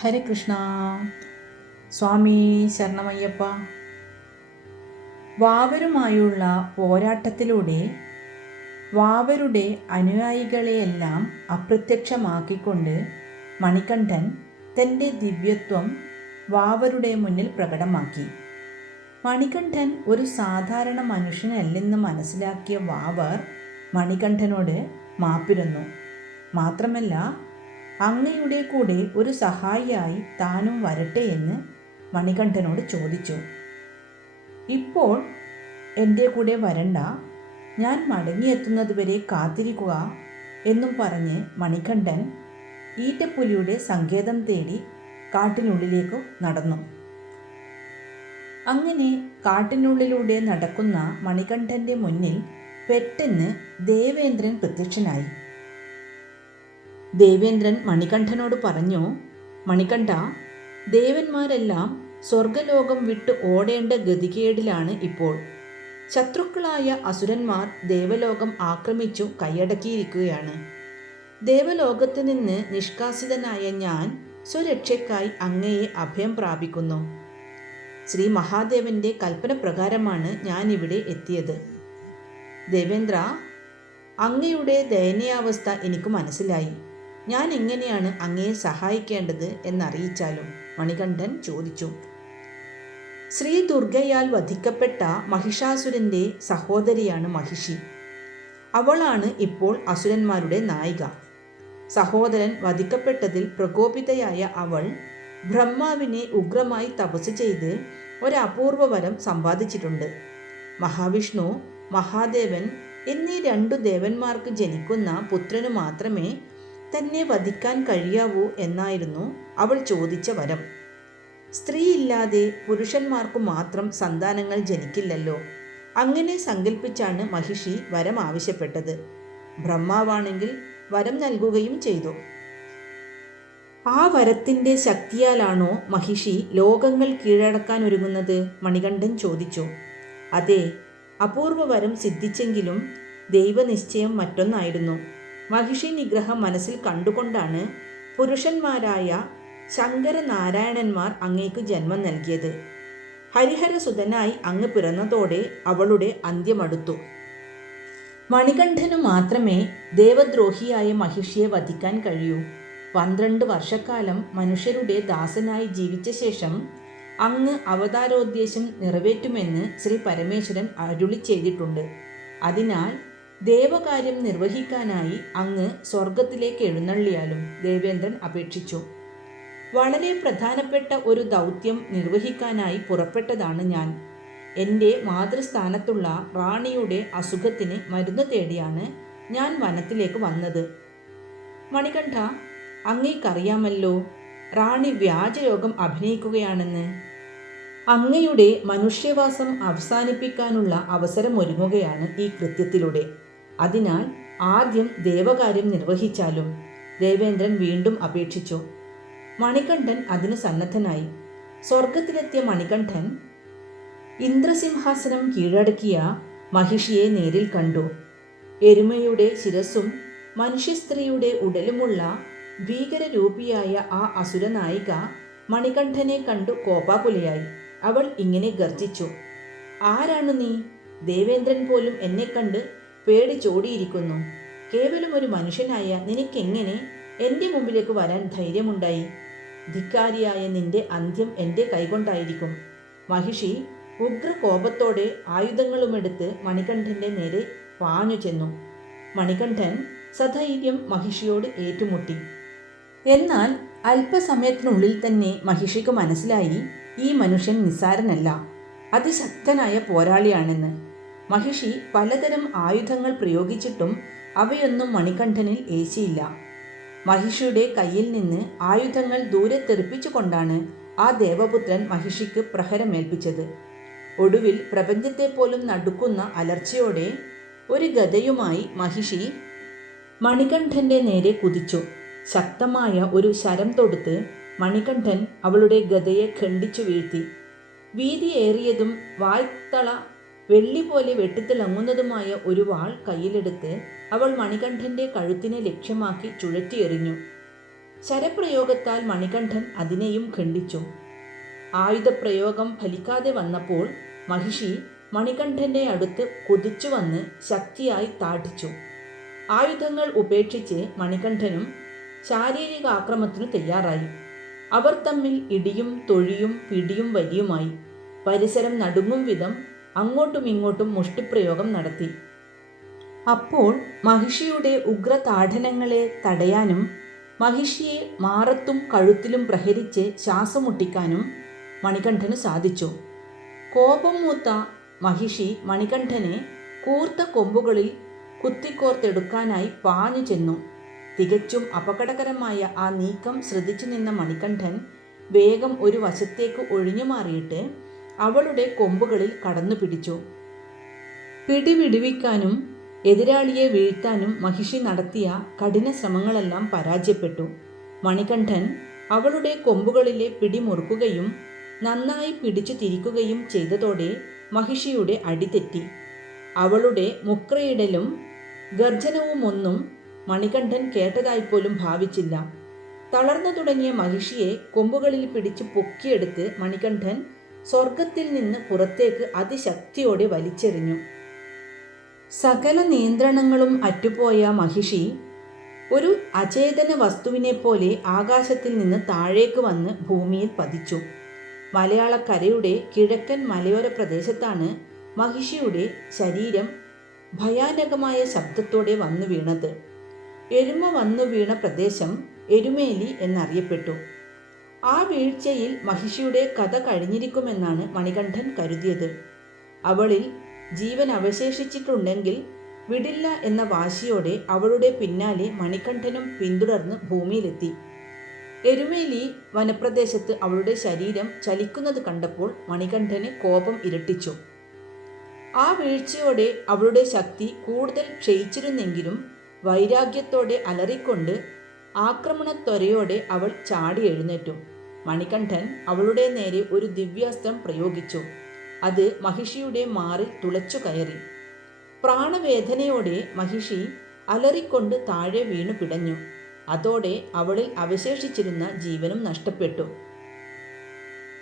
ഹരേ കൃഷ്ണ. സ്വാമി ശരണമയ്യപ്പ. വാവരുമായുള്ള പോരാട്ടത്തിലൂടെ വാവരുടെ അനുയായികളെയെല്ലാം അപ്രത്യക്ഷമാക്കിക്കൊണ്ട് മണികണ്ഠൻ തന്റെ ദിവ്യത്വം വാവരുടെ മുന്നിൽ പ്രകടമാക്കി. മണികണ്ഠൻ ഒരു സാധാരണ മനുഷ്യനല്ലെന്ന് മനസ്സിലാക്കിയ വാവർ മണികണ്ഠനോട് മാപ്പിരുന്നു. മാത്രമല്ല അങ്ങയുടെ കൂടെ ഒരു സഹായിയായി താനും വരട്ടെ എന്ന് മണികണ്ഠനോട് ചോദിച്ചു. ഇപ്പോൾ എന്റെ കൂടെ വരണ്ട. ഞാൻ മടങ്ങിയെത്തുന്നതുവരെ കാത്തിരിക്കുക എന്നും പറഞ്ഞ് മണികണ്ഠൻ ഈറ്റപ്പുലിയുടെ സങ്കേതം തേടി കാട്ടിനുള്ളിലേക്ക് നടന്നു. അങ്ങനെ കാട്ടിനുള്ളിലൂടെ നടക്കുന്ന മണികണ്ഠന്റെ മുന്നിൽ പെട്ടെന്ന് ദേവേന്ദ്രൻ പ്രത്യക്ഷനായി. ദേവേന്ദ്രൻ മണികണ്ഠനോട് പറഞ്ഞു മണികണ്ഠ ദേവന്മാരെല്ലാം സ്വർഗലോകം വിട്ട് ഓടേണ്ട ഗതികേടിലാണ് ഇപ്പോൾ. ശത്രുക്കളായ അസുരന്മാർ ദേവലോകം ആക്രമിച്ചു കൈയടക്കിയിരിക്കുകയാണ്. ദേവലോകത്ത് നിന്ന് നിഷ്കാസിതനായ ഞാൻ സ്വരക്ഷയ്ക്കായി അങ്ങയെ അഭയം പ്രാപിക്കുന്നു. ശ്രീ മഹാദേവന്റെ കൽപ്പന പ്രകാരമാണ് ഞാൻ ഇവിടെ എത്തിയത്. ദേവേന്ദ്ര അങ്ങയുടെ ദയനീയാവസ്ഥ എനിക്ക് മനസ്സിലായി. ഞാൻ എങ്ങനെയാണ് അങ്ങയെ സഹായിക്കേണ്ടത് എന്നറിയിച്ചാലും മണികണ്ഠൻ ചോദിച്ചു. ശ്രീ ദുർഗയാൽ വധിക്കപ്പെട്ട മഹിഷാസുരന്റെ സഹോദരിയാണ് മഹിഷി. അവളാണ് ഇപ്പോൾ അസുരന്മാരുടെ നായിക. സഹോദരൻ വധിക്കപ്പെട്ടതിൽ പ്രകോപിതയായ അവൾ ബ്രഹ്മാവിനെ ഉഗ്രമായി തപസ് ചെയ്ത് ഒരപൂർവ വരം സമ്പാദിച്ചിട്ടുണ്ട്. മഹാവിഷ്ണു മഹാദേവൻ എന്നീ രണ്ടു ദേവന്മാർക്ക് ജനിക്കുന്ന പുത്രനു മാത്രമേ തന്നെ വധിക്കാൻ കഴിയാവൂ എന്നായിരുന്നു അവൾ ചോദിച്ച വരം. സ്ത്രീയില്ലാതെ പുരുഷന്മാർക്കു മാത്രം സന്താനങ്ങൾ ജനിക്കില്ലല്ലോ. അങ്ങനെ സങ്കല്പിച്ചാണ് മഹിഷി വരം ആവശ്യപ്പെട്ടത്. ബ്രഹ്മാവാണെങ്കിൽ വരം നൽകുകയും ചെയ്തു. ആ വരത്തിന്റെ ശക്തിയാലാണോ മഹിഷി ലോകങ്ങൾ കീഴടക്കാൻ ഒരുങ്ങുന്നത്? മണികണ്ഠൻ ചോദിച്ചു. അതെ അപൂർവ വരം സിദ്ധിച്ചെങ്കിലും ദൈവനിശ്ചയം മറ്റൊന്നായിരുന്നു. മഹിഷി നിഗ്രഹം മനസ്സിൽ കണ്ടുകൊണ്ടാണ് പുരുഷന്മാരായ ശങ്കരനാരായണന്മാർ അങ്ങേക്ക് ജന്മം നൽകിയത്. ഹരിഹരസുതനായി അങ്ങ് പിറന്നതോടെ അവളുടെ അന്ത്യമടുത്തു. മണികണ്ഠനു മാത്രമേ ദേവദ്രോഹിയായ മഹിഷിയെ വധിക്കാൻ കഴിയൂ. പന്ത്രണ്ട് വർഷക്കാലം മനുഷ്യരുടെ ദാസനായി ജീവിച്ച ശേഷം അങ്ങ് അവതാരോദ്ദേശം നിറവേറ്റുമെന്ന് ശ്രീ പരമേശ്വരൻ അരുളി ചെയ്തിട്ടുണ്ട്. അതിനാൽ ദേവകാര്യം നിർവഹിക്കാനായി അങ്ങ് സ്വർഗത്തിലേക്ക് എഴുന്നള്ളിയാലും ദേവേന്ദ്രൻ അപേക്ഷിച്ചു. വളരെ പ്രധാനപ്പെട്ട ഒരു ദൗത്യം നിർവഹിക്കാനായി പുറപ്പെട്ടതാണ് ഞാൻ. എന്റെ മാതൃസ്ഥാനത്തുള്ള റാണിയുടെ അസുഖത്തിന് മരുന്ന് തേടിയാണ് ഞാൻ വനത്തിലേക്ക് വന്നത്. മണികണ്ഠ അങ്ങേക്കറിയാമല്ലോ റാണി വ്യാജയോഗം അഭിനയിക്കുകയാണെന്ന്. അങ്ങയുടെ മനുഷ്യവാസം അവസാനിപ്പിക്കാനുള്ള അവസരം ഒരുങ്ങുകയാണ് ഈ കൃത്യത്തിലൂടെ. അതിനാൽ ആദ്യം ദേവകാര്യം നിർവഹിച്ചാലും ദേവേന്ദ്രൻ വീണ്ടും അപേക്ഷിച്ചു. മണികണ്ഠൻ അതിനു സന്നദ്ധനായി. സ്വർഗത്തിലെത്തിയ മണികണ്ഠൻ ഇന്ദ്രസിംഹാസനം കീഴടക്കിയ മഹിഷിയെ നേരിൽ കണ്ടു. എരുമയുടെ ശിരസും മനുഷ്യസ്ത്രീയുടെ ഉടലുമുള്ള ഭീകരരൂപിയായ ആ അസുരനായിക മണികണ്ഠനെ കണ്ടു കോപാകുലയായി. അവൾ ഇങ്ങനെ ഗർജിച്ചു ആരാണ് നീ? ദേവേന്ദ്രൻ പോലും എന്നെ കണ്ട് പേടിച്ചോടിയിരിക്കുന്നു. കേവലം ഒരു മനുഷ്യനായ നിനക്കെങ്ങനെ എന്റെ മുമ്പിലേക്ക് വരാൻ ധൈര്യമുണ്ടായി? ധിക്കാരിയായ നിന്റെ അന്ത്യം എന്റെ കൈകൊണ്ടായിരിക്കും. മഹിഷി ഉഗ്രകോപത്തോടെ ആയുധങ്ങളുമെടുത്ത് മണികണ്ഠന്റെ നേരെ പാഞ്ഞു ചെന്നു. മണികണ്ഠൻ സധൈര്യം മഹിഷിയോട് ഏറ്റുമുട്ടി. എന്നാൽ അല്പസമയത്തിനുള്ളിൽ തന്നെ മഹിഷിക്ക് മനസ്സിലായി ഈ മനുഷ്യൻ നിസ്സാരനല്ല അതിശക്തനായ പോരാളിയാണെന്ന്. മഹിഷി പലതരം ആയുധങ്ങൾ പ്രയോഗിച്ചിട്ടും അവയൊന്നും മണികണ്ഠനിൽ ഏശിയില്ല. മഹിഷിയുടെ കയ്യിൽ നിന്ന് ആയുധങ്ങൾ ദൂരെ തെറിപ്പിച്ചുകൊണ്ടാണ് ആ ദേവപുത്രൻ മഹിഷിക്ക് പ്രഹരമേൽപ്പിച്ചത്. ഒടുവിൽ പ്രപഞ്ചത്തെ പോലും നടുക്കുന്ന അലർച്ചയോടെ ഒരു ഗതയുമായി മഹിഷി മണികണ്ഠന്റെ നേരെ കുതിച്ചു. ശക്തമായ ഒരു ശരം തൊടുത്ത് മണികണ്ഠൻ അവളുടെ ഗതയെ ഖണ്ഡിച്ചു വീഴ്ത്തി. വീതിയേറിയതും വായ്ത്തള വെള്ളി പോലെ വെട്ടിത്തിളങ്ങുന്നതുമായ ഒരു വാൾ കയ്യിലെടുത്ത് അവൾ മണികണ്ഠന്റെ കഴുത്തിനെ ലക്ഷ്യമാക്കി ചുഴറ്റിയെറിഞ്ഞു. ശരപ്രയോഗത്താൽ മണികണ്ഠൻ അതിനെയും ഖണ്ഡിച്ചു. ആയുധപ്രയോഗം ഫലിക്കാതെ വന്നപ്പോൾ മഹിഷി മണികണ്ഠന്റെ അടുത്ത് കുതിച്ചു വന്ന് ശക്തിയായി താഠിച്ചു ആയുധങ്ങൾ ഉപേക്ഷിച്ച് മണികണ്ഠനും ശാരീരിക ആക്രമത്തിനു തയ്യാറായി. അവർ തമ്മിൽ ഇടിയും തൊഴിയും പിടിയും വലിയുമായി. പരിസരം നടുങ്ങും വിധം അങ്ങോട്ടും ഇങ്ങോട്ടും മുഷ്ടിപ്രയോഗം നടത്തി. അപ്പോൾ മഹിഷിയുടെ ഉഗ്രതാഠനങ്ങളെ തടയാനും മഹിഷിയെ മാറത്തും കഴുത്തിലും പ്രഹരിച്ച് ശ്വാസമുട്ടിക്കാനും മണികണ്ഠന് സാധിച്ചു. കോപം മൂത്ത മഹിഷി മണികണ്ഠനെ കൂർത്ത കൊമ്പുകളിൽ കുത്തിക്കോർത്തെടുക്കാനായി പാഞ്ഞു ചെന്നു. തികച്ചും അപകടകരമായ ആ നീക്കം ശ്രദ്ധിച്ചു നിന്ന മണികണ്ഠൻ വേഗം ഒരു വശത്തേക്ക് ഒഴിഞ്ഞു മാറിയിട്ട് അവളുടെ കൊമ്പുകളിൽ കടന്നു പിടിച്ചു പിടി വിടുവിക്കാനും എതിരാളിയെ വീഴ്ത്താനും മഹിഷി നടത്തിയ കഠിന ശ്രമങ്ങളെല്ലാം പരാജയപ്പെട്ടു. മണികണ്ഠൻ അവളുടെ കൊമ്പുകളിലെ പിടി മുറുക്കുകയും നന്നായി പിടിച്ചു തിരിക്കുകയും ചെയ്തതോടെ മഹിഷിയുടെ അടിതെറ്റി അവളുടെ മുക്രയിടലും ഗർജനവുമൊന്നും മണികണ്ഠൻ കേട്ടതായിപ്പോലും ഭാവിച്ചില്ല. തളർന്നു തുടങ്ങിയ മഹിഷിയെ കൊമ്പുകളിൽ പിടിച്ച് പൊക്കിയെടുത്ത് മണികണ്ഠൻ സ്വർഗത്തിൽ നിന്ന് പുറത്തേക്ക് അതിശക്തിയോടെ വലിച്ചെറിഞ്ഞു. സകല നിയന്ത്രണങ്ങളും അറ്റുപോയ മഹിഷി ഒരു അചേതന വസ്തുവിനെ പോലെ ആകാശത്തിൽ നിന്ന് താഴേക്ക് വന്ന് ഭൂമിയിൽ പതിച്ചു. മലയാളക്കരയുടെ കിഴക്കൻ മലയോര പ്രദേശത്താണ് മഹിഷിയുടെ ശരീരം ഭയാനകമായ ശബ്ദത്തോടെ വന്നു വീണത് എരുമ വന്നു വീണ പ്രദേശം എരുമേലി എന്നറിയപ്പെട്ടു. ആ വീഴ്ചയിൽ മഹിഷിയുടെ കഥ കഴിഞ്ഞിരിക്കുമെന്നാണ് മണികണ്ഠൻ കരുതിയത്. അവളിൽ ജീവൻ അവശേഷിച്ചിട്ടുണ്ടെങ്കിൽ വിടില്ല എന്ന വാശിയോടെ അവളുടെ പിന്നാലെ മണികണ്ഠനും പിന്തുടർന്ന് ഭൂമിയിലെത്തി. എരുമേലി വനപ്രദേശത്ത് അവളുടെ ശരീരം ചലിക്കുന്നത് കണ്ടപ്പോൾ മണികണ്ഠന് കോപം ഇരട്ടിച്ചു. ആ വീഴ്ചയോടെ അവളുടെ ശക്തി കൂടുതൽ ക്ഷയിച്ചിരുന്നെങ്കിലും വൈരാഗ്യത്തോടെ അലറിക്കൊണ്ട് ആക്രമണത്വരയോടെ അവൾ ചാടി എഴുന്നേറ്റു. മണികണ്ഠൻ അവളുടെ നേരെ ഒരു ദിവ്യാസ്ത്രം പ്രയോഗിച്ചു. അത് മഹിഷിയുടെ മാറി തുളച്ചു കയറി. പ്രാണവേദനയോടെ മഹിഷി അലറിക്കൊണ്ട് താഴെ വീണു പിടഞ്ഞു. അതോടെ അവളിൽ അവശേഷിച്ചിരുന്ന ജീവനും നഷ്ടപ്പെട്ടു.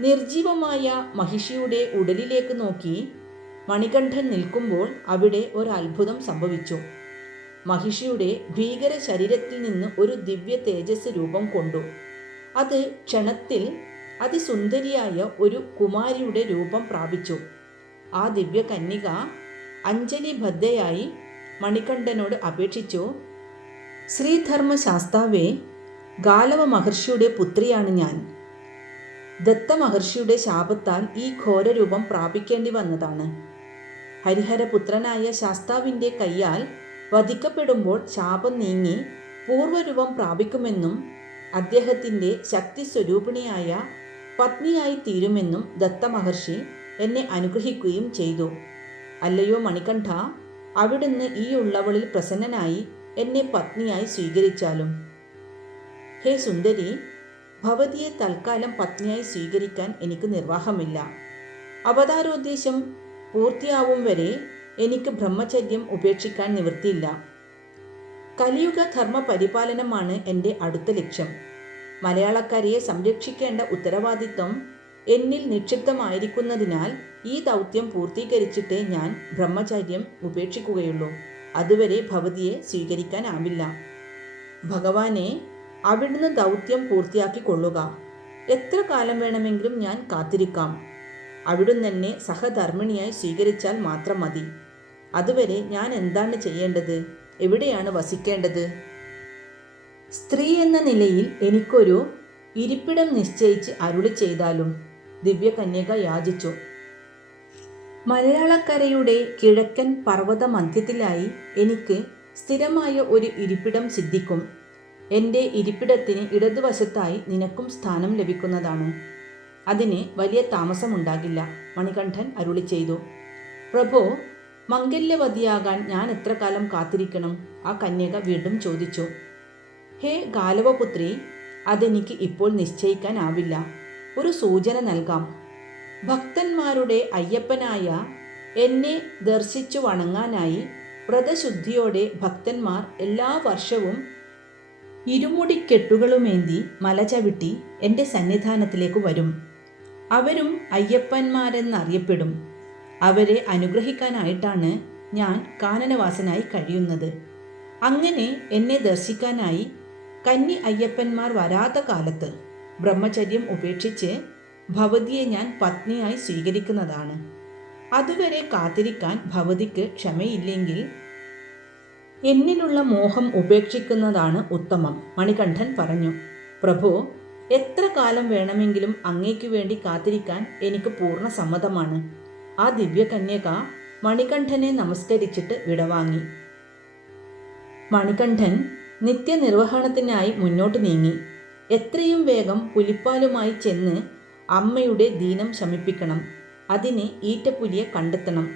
നിർജീവമായ മഹിഷിയുടെ ഉടലിലേക്ക് നോക്കി മണികണ്ഠൻ നിൽക്കുമ്പോൾ അവിടെ ഒരു അത്ഭുതം സംഭവിച്ചു. മഹിഷിയുടെ ഭീകര ശരീരത്തിൽ നിന്ന് ഒരു ദിവ്യ തേജസ് രൂപം കൊണ്ടു. അത് ക്ഷണത്തിൽ അതിസുന്ദരിയായ ഒരു കുമാരിയുടെ രൂപം പ്രാപിച്ചു. ആ ദിവ്യ കന്യക അഞ്ജലി ബദ്ധയായി മണികണ്ഠനോട് അപേക്ഷിച്ചു ശ്രീധർമ്മശാസ്താവേ ഗാലവ മഹർഷിയുടെ പുത്രിയാണ് ഞാൻ. ദത്ത മഹർഷിയുടെ ശാപത്താൽ ഈ ഘോരരൂപം പ്രാപിക്കേണ്ടി വന്നതാണ്. ഹരിഹരപുത്രനായ ശാസ്താവിന്റെ കൈയാൽ വധിക്കപ്പെടുമ്പോൾ ശാപം നീങ്ങി പൂർവരൂപം പ്രാപിക്കുമെന്നും അദ്ദേഹത്തിന്റെ ശക്തി സ്വരൂപിണിയായ പത്നിയായി തീരുമെന്നും ദത്തമഹർഷി എന്നെ അനുഗ്രഹിക്കുകയും ചെയ്തു. അല്ലയോ മണികണ്ഠ അവിടുന്ന് ഈ ഉള്ളവളിൽ പ്രസന്നനായി എന്നെ പത്നിയായി സ്വീകരിച്ചാലും? ഹേ സുന്ദരി ഭവതിയെ തൽക്കാലം പത്നിയായി സ്വീകരിക്കാൻ എനിക്ക് നിർവാഹമില്ല. അവതാരോദ്ദേശം പൂർത്തിയാവും വരെ എനിക്ക് ബ്രഹ്മചര്യം ഉപേക്ഷിക്കാൻ നിവൃത്തിയില്ല. കലിയുഗ ധർമ്മ പരിപാലനമാണ് എന്റെ അടുത്ത ലക്ഷ്യം. മലയാളക്കാരിയെ സംരക്ഷിക്കേണ്ട ഉത്തരവാദിത്വം എന്നിൽ നിക്ഷിപ്തമായിരിക്കുന്നതിനാൽ ഈ ദൗത്യം പൂർത്തീകരിച്ചിട്ടേ ഞാൻ ബ്രഹ്മചര്യം ഉപേക്ഷിക്കുകയുള്ളൂ. അതുവരെ ഭവതിയെ സ്വീകരിക്കാനാവില്ല. ഭഗവാനെ അവിടുന്ന് ദൗത്യം പൂർത്തിയാക്കി കൊള്ളുക എത്ര കാലം വേണമെങ്കിലും ഞാൻ കാത്തിരിക്കാം. അവിടുന്ന് എന്നെ സഹധർമ്മിണിയായി സ്വീകരിച്ചാൽ മാത്രം മതി. അതുവരെ ഞാൻ എന്താണ് ചെയ്യേണ്ടത്? എവിടെയാണ് വസിക്കേണ്ടത്? സ്ത്രീ എന്ന നിലയിൽ എനിക്കൊരു ഇരിപ്പിടം നിശ്ചയിച്ച് അരുളി ചെയ്താലും ദിവ്യകന്യക യാചിച്ചു. മലയാളക്കരയുടെ കിഴക്കൻ പർവത മധ്യത്തിലായി എനിക്ക് സ്ഥിരമായ ഒരു ഇരിപ്പിടം സിദ്ധിക്കും. എന്റെ ഇരിപ്പിടത്തിന് ഇടതുവശത്തായി നിനക്കും സ്ഥാനം ലഭിക്കുന്നതാണ്. അതിന് വലിയ താമസമുണ്ടാകില്ല മണികണ്ഠൻ അരുളി ചെയ്തു. പ്രഭോ മംഗല്യവതിയാകാൻ ഞാൻ എത്ര കാലം കാത്തിരിക്കണം? ആ കന്യക വീണ്ടും ചോദിച്ചു. ഹേ ഗാലവപുത്രി അതെനിക്ക് ഇപ്പോൾ നിശ്ചയിക്കാനാവില്ല. ഒരു സൂചന നൽകാം. ഭക്തന്മാരുടെ അയ്യപ്പനായ എന്നെ ദർശിച്ചു വണങ്ങാനായി വ്രതശുദ്ധിയോടെ ഭക്തന്മാർ എല്ലാ വർഷവും ഇരുമുടിക്കെട്ടുകളുമേന്തി മല ചവിട്ടി എന്റെ സന്നിധാനത്തിലേക്ക് വരും. അവരും അയ്യപ്പന്മാരെന്നറിയപ്പെടും. അവരെ അനുഗ്രഹിക്കാനായിട്ടാണ് ഞാൻ കാനനവാസനായി കഴിയുന്നത്. അങ്ങനെ എന്നെ ദർശിക്കാനായി കന്നി അയ്യപ്പന്മാർ വരാത്ത കാലത്ത് ബ്രഹ്മചര്യം ഉപേക്ഷിച്ച് ഭവതിയെ ഞാൻ പത്നിയായി സ്വീകരിക്കുന്നതാണ്. അതുവരെ കാത്തിരിക്കാൻ ഭവതിക്ക് ക്ഷമയില്ലെങ്കിൽ എന്നിലുള്ള മോഹം ഉപേക്ഷിക്കുന്നതാണ് ഉത്തമം മണികണ്ഠൻ പറഞ്ഞു. പ്രഭു എത്ര കാലം വേണമെങ്കിലും അങ്ങേക്കു വേണ്ടി കാത്തിരിക്കാൻ എനിക്ക് പൂർണ സമ്മതമാണ്. ആ ദിവ്യകന്യക മണികണ്ഠനെ നമസ്കരിച്ചിട്ട് വിടവാങ്ങി. മണികണ്ഠൻ നിത്യനിർവഹണത്തിനായി മുന്നോട്ട് നീങ്ങി. എത്രയും വേഗം പുലിപ്പാലുമായി ചെന്ന് അമ്മയുടെ ദീനം ശമിപ്പിക്കണം. അതിനെ ഈറ്റപ്പുലിയെ കണ്ടെത്തണം.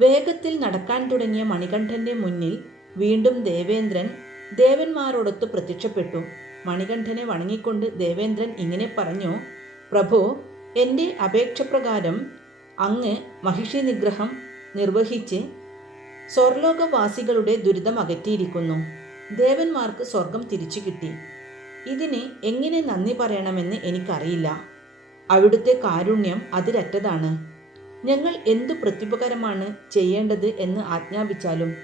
വേഗത്തിൽ നടക്കാൻ തുടങ്ങിയ മണികണ്ഠന്റെ മുന്നിൽ വീണ്ടും ദേവേന്ദ്രൻ ദേവന്മാരോടൊത്ത് പ്രത്യക്ഷപ്പെട്ടു. മണികണ്ഠനെ വണങ്ങിക്കൊണ്ട് ദേവേന്ദ്രൻ ഇങ്ങനെ പറഞ്ഞു പ്രഭു എന്റെ അപേക്ഷപ്രകാരം അങ്ങ് മഹിഷി നിഗ്രഹം നിർവഹിച്ച് സ്വർലോകവാസികളുടെ ദുരിതം അകറ്റിയിരിക്കുന്നു. ദേവന്മാർക്ക് സ്വർഗം തിരിച്ചു കിട്ടി. ഇതിന് എങ്ങനെ നന്ദി പറയണമെന്ന് എനിക്കറിയില്ല. അവിടുത്തെ കാരുണ്യം അതിരറ്റതാണ്. ഞങ്ങൾ എന്തു പ്രത്യുപകരമാണ് ചെയ്യേണ്ടത് എന്ന് ആജ്ഞാപിച്ചാലും.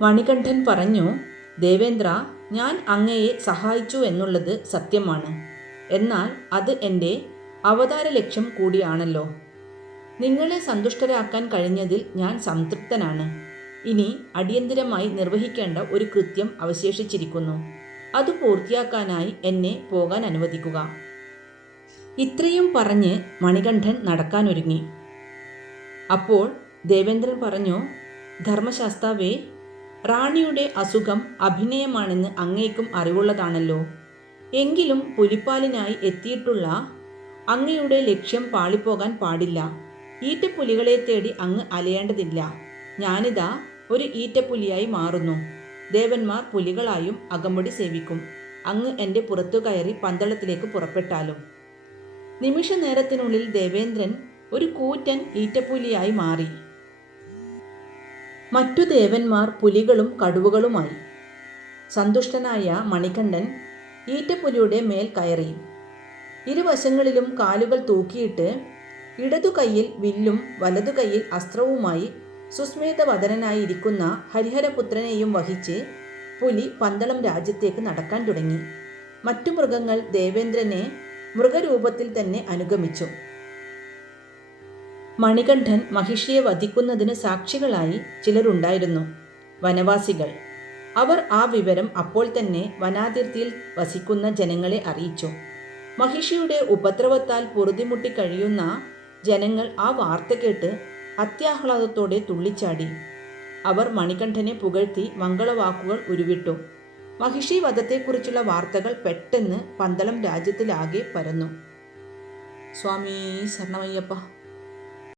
മണികണ്ഠൻ പറഞ്ഞു ദേവേന്ദ്ര ഞാൻ അങ്ങയെ സഹായിച്ചു എന്നുള്ളത് സത്യമാണ്. എന്നാൽ അത് എന്റെ അവതാര ലക്ഷ്യം കൂടിയാണല്ലോ. നിങ്ങളെ സന്തുഷ്ടരാക്കാൻ കഴിഞ്ഞതിൽ ഞാൻ സംതൃപ്തനാണ്. ഇനി അടിയന്തിരമായി നിർവഹിക്കേണ്ട ഒരു കൃത്യം അവശേഷിച്ചിരിക്കുന്നു. അത് പൂർത്തിയാക്കാനായി എന്നെ പോകാൻ അനുവദിക്കുക. ഇത്രയും പറഞ്ഞ് മണികണ്ഠൻ നടക്കാനൊരുങ്ങി. അപ്പോൾ ദേവേന്ദ്രൻ പറഞ്ഞു ധർമ്മശാസ്താവേ റാണിയുടെ അസുഖം അഭിനയമാണെന്ന് അങ്ങേക്കും അറിവുള്ളതാണല്ലോ. എങ്കിലും പുലിപ്പാലിനായി എത്തിയിട്ടുള്ള അങ്ങയുടെ ലക്ഷ്യം പാളിപ്പോകാൻ പാടില്ല. ഈറ്റപ്പുലികളെ തേടി അങ്ങ് അലയേണ്ടതില്ല. ഞാനിതാ ഒരു ഈറ്റപ്പുലിയായി മാറുന്നു. ദേവന്മാർ പുലികളായും അകമ്പടി സേവിക്കും. അങ്ങ് എന്റെ പുറത്തു കയറി പന്തളത്തിലേക്ക് പുറപ്പെട്ടാലും. നിമിഷ നേരത്തിനുള്ളിൽ ദേവേന്ദ്രൻ ഒരു കൂറ്റൻ ഈറ്റപ്പുലിയായി മാറി. മറ്റു ദേവന്മാർ പുലികളും കടുവകളുമായി. സന്തുഷ്ടനായ മണികണ്ഠൻ ഈറ്റപ്പുലിയുടെ മേൽ കയറി. ഇരുവശങ്ങളിലും കാലുകൾ തൂക്കിയിട്ട് ഇടതു കൈയിൽ വില്ലും വലതു കൈയിൽ അസ്ത്രവുമായി സുസ്മിതവദനായിരിക്കുന്ന ഹരിഹരപുത്രനെയും വഹിച്ച് പുലി പന്തളം രാജ്യത്തേക്ക് നടക്കാൻ തുടങ്ങി. മറ്റു മൃഗങ്ങൾ ദേവേന്ദ്രനെ മൃഗരൂപത്തിൽ തന്നെ അനുഗമിച്ചു. മണികണ്ഠൻ മഹിഷിയെ വധിക്കുന്നതിന് സാക്ഷികളായി ചിലരുണ്ടായിരുന്നു വനവാസികൾ. അവർ ആ വിവരം അപ്പോൾ തന്നെ വനാതിർത്തിയിൽ വസിക്കുന്ന ജനങ്ങളെ അറിയിച്ചു. മഹിഷിയുടെ ഉപദ്രവത്താൽ പൊറുതിമുട്ടി കഴിയുന്ന ജനങ്ങൾ ആ വാർത്ത കേട്ട് അത്യാഹ്ലാദത്തോടെ തുള്ളിച്ചാടി. അവർ മണികണ്ഠനെ പുകഴ്ത്തി മംഗളവാക്കുകൾ ഉരുവിട്ടു. മഹിഷി വധത്തെക്കുറിച്ചുള്ള വാർത്തകൾ പെട്ടെന്ന് പന്തളം രാജ്യത്തിലാകെ പരന്നു. സ്വാമി ശരണമയ്യപ്പ.